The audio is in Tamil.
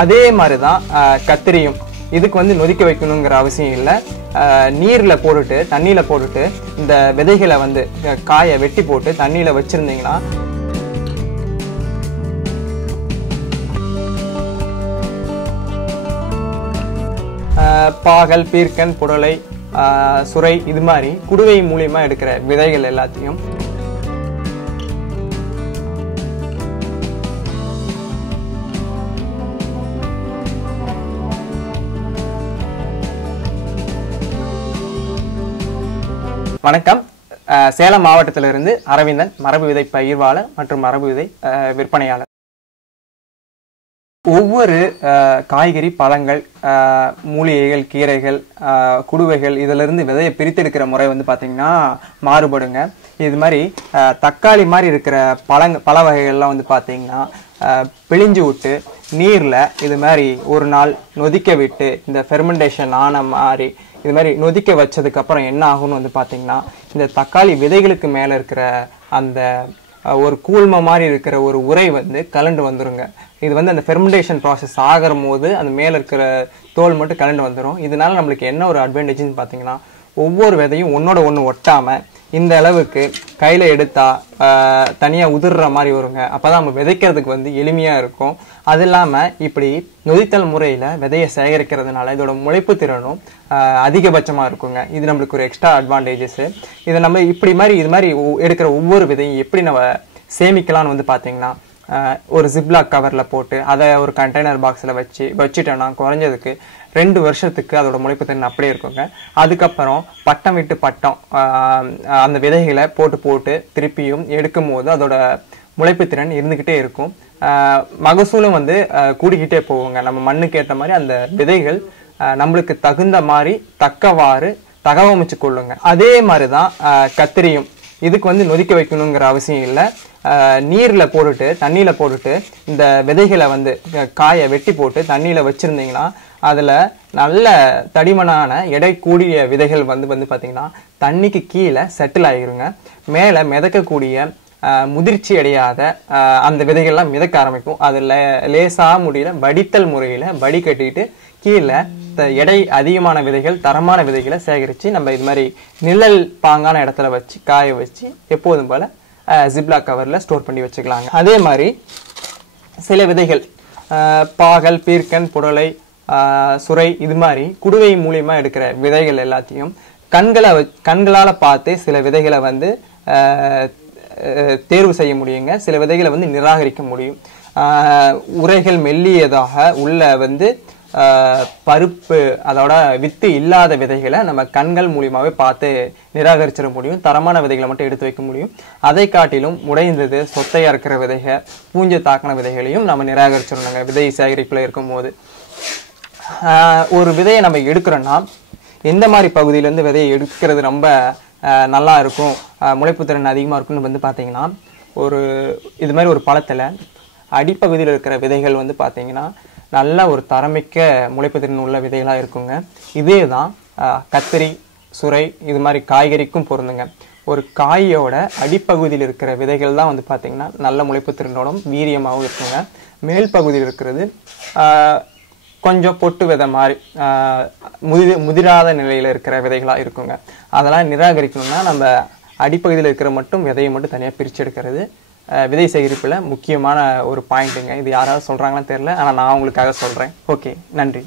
அதே மாதிரி தான் கத்திரியும். இதுக்கு வந்து நொதிக்க வைக்கணுங்கிற அவசியம் இல்லை. நீரில் போட்டுட்டு தண்ணியில் போட்டுட்டு இந்த விதைகளை வந்து காயை வெட்டி போட்டு தண்ணியில் வச்சுருந்தீங்கன்னா பாகல், பீர்க்கன், புடலை, சுரை இது மாதிரி குடுவை மூலியமா எடுக்கிற விதைகள் எல்லாத்தையும் வணக்கம். சேலம் மாவட்டத்திலிருந்து அரவிந்தன், மரபு விதை பயிர்வாளர் மற்றும் மரபு விதை விற்பனையாளர். ஒவ்வொரு காய்கறி, பழங்கள், மூலிகைகள், கீரைகள், குடுவைகள் இதிலிருந்து விதையை பிரித்தெடுக்கிற முறை வந்து பார்த்திங்கன்னா மாறுபடுங்க. இது மாதிரி தக்காளி மாதிரி இருக்கிற பழ வகைகள்லாம் வந்து பார்த்திங்கன்னா பிழிஞ்சு விட்டு நீரில் இது மாதிரி ஒரு நாள் நொதிக்க விட்டு இந்த ஃபெர்மெண்டேஷன் ஆன மாதிரி இது மாதிரி நொதிக்க வச்சதுக்கப்புறம் என்ன ஆகும்னு வந்து பார்த்திங்கன்னா இந்த தக்காளி விதைகளுக்கு மேலே இருக்கிற அந்த ஒரு கூழ்மை மாதிரி இருக்கிற ஒரு உரை வந்து கலண்டு வந்துருங்க. இது வந்து அந்த ஃபெர்மெண்டேஷன் ப்ராசஸ் ஆகிற போது அந்த மேலே இருக்கிற தோல் மட்டும் கலண்டு வந்துடும். இதனால நம்மளுக்கு என்ன ஒரு அட்வான்டேஜ்னு பார்த்தீங்கன்னா ஒவ்வொரு விதையும் ஒன்னோட ஒன்று ஒட்டாமல் இந்த அளவுக்கு கையில் எடுத்தா தனியாக உதிர்ற மாதிரி வருங்க. அப்போ தான் நம்ம விதைக்கிறதுக்கு வந்து எளிமையாக இருக்கும். அது இல்லாமல் இப்படி நொதித்தல் முறையில் விதையை சேகரிக்கிறதுனால இதோட முளைப்பு திறனும் அதிகபட்சமாக இருக்குங்க. இது நம்மளுக்கு ஒரு எக்ஸ்ட்ரா அட்வான்டேஜஸ்ஸு. இதை நம்ம இது மாதிரி எடுக்கிற ஒவ்வொரு விதையும் எப்படி நம்ம சேமிக்கலாம்னு வந்து பார்த்தீங்கன்னா ஒரு ஜிப்லாக் கவரில் போட்டு அதை ஒரு கண்டெய்னர் பாக்ஸில் வச்சுட்டோன்னா குறைஞ்சதுக்கு 2 வருஷத்துக்கு அதோட முளைப்பு திறன் அப்படியே இருக்குங்க. அதுக்கப்புறம் பட்டம் விட்டு பட்டம் அந்த விதைகளை போட்டு திருப்பியும் எடுக்கும் போது அதோட முளைப்பு திறன் இருந்துக்கிட்டே இருக்கும். மகசூலும் வந்து கூடிக்கிட்டே போகுங்க. நம்ம மண்ணுக்கு ஏற்ற மாதிரி அந்த விதைகள் நம்மளுக்கு தகுந்த மாதிரி தக்கவாறு தகவமைச்சு கொள்ளுங்க. அதே மாதிரி தான் கத்திரியும். இதுக்கு வந்து நொதிக்க வைக்கணுங்கிற அவசியம் இல்லை. நீரில் போட்டுட்டு தண்ணியில் போட்டுட்டு இந்த விதைகளை வந்து காயை வெட்டி போட்டு தண்ணியில் வச்சுருந்தீங்கன்னா அதில் நல்ல தடிமனான எடை கூடிய விதைகள் வந்து பார்த்திங்கன்னா தண்ணிக்கு கீழே செட்டில் ஆகிருங்க. மேலே மிதக்கக்கூடிய முதிர்ச்சி அடையாத அந்த விதைகள்லாம் மிதக்க ஆரம்பிக்கும். அதில் லேசாக முடியல வடித்தல் முறையில் வடி கட்டிட்டு கீழே எடை அதிகமான விதைகள், தரமான விதைகளை சேகரித்து நம்ம இது மாதிரி நிழல் பாங்கான இடத்துல வச்சு காய வச்சு எப்போதும் போல் ஜிப்லாக் கவரில் ஸ்டோர் பண்ணி வச்சுக்கலாங்க. அதே மாதிரி சில விதைகள் பாகல், பீர்க்கன், புடலை, சுரை இது மாதிரி குடுவை மூலியமாக எடுக்கிற விதைகள் எல்லாத்தையும் கண்களால் பார்த்து சில விதைகளை வந்து தேர்வு செய்ய முடியுங்க. சில விதைகளை வந்து நிராகரிக்க முடியும். உரைகள் மெல்லியதாக உள்ள வந்து பருப்பு அதோட வித்து இல்லாத விதைகளை நம்ம கண்கள் மூலியமாகவே பார்த்து நிராகரிச்சிட முடியும். தரமான விதைகளை மட்டும் எடுத்து வைக்க முடியும். அதை காட்டிலும் உடைந்தது, சொத்தையாக இருக்கிற விதைகள், பூஞ்சை தாக்கின விதைகளையும் நம்ம நிராகரிச்சிடணுங்க விதை சேகரிப்பில் இருக்கும்போது. ஒரு விதையை நம்ம எடுக்கிறோன்னா எந்த மாதிரி பகுதியிலேருந்து விதையை எடுக்கிறது ரொம்ப நல்லா இருக்கும், முளைப்பு திறன் அதிகமாக இருக்குன்னு வந்து பார்த்தீங்கன்னா இது மாதிரி ஒரு பழத்தில் அடிப்பகுதியில் இருக்கிற விதைகள் வந்து பார்த்தீங்கன்னா நல்ல ஒரு தரமிக்க முளைப்பு திறன் உள்ள விதைகளாக இருக்குங்க. இதே தான் கத்திரி, சுரை இது மாதிரி காய்கறிக்கும் பொருந்துங்க. ஒரு காயோட அடிப்பகுதியில் இருக்கிற விதைகள் தான் வந்து பார்த்திங்கன்னா நல்ல முளைப்பு திறனோடும் வீரியமாகவும் இருக்குங்க. மேல் பகுதியில் இருக்கிறது கொஞ்சம் பொட்டு விதை மாதிரி முதிராத நிலையில் இருக்கிற விதைகளாக இருக்குங்க. அதெல்லாம் நிராகரிக்கணும்னா நம்ம அடிப்பகுதியில் இருக்கிற விதையை மட்டும் தனியாக பிரித்து எடுக்கிறது விதை சேகரிப்பில் முக்கியமான ஒரு பாயிண்ட்டுங்க. இது யாராவது சொல்கிறாங்களான்னு தெரியல, ஆனால் நான் உங்களுக்காக சொல்கிறேன். ஓகே, நன்றி.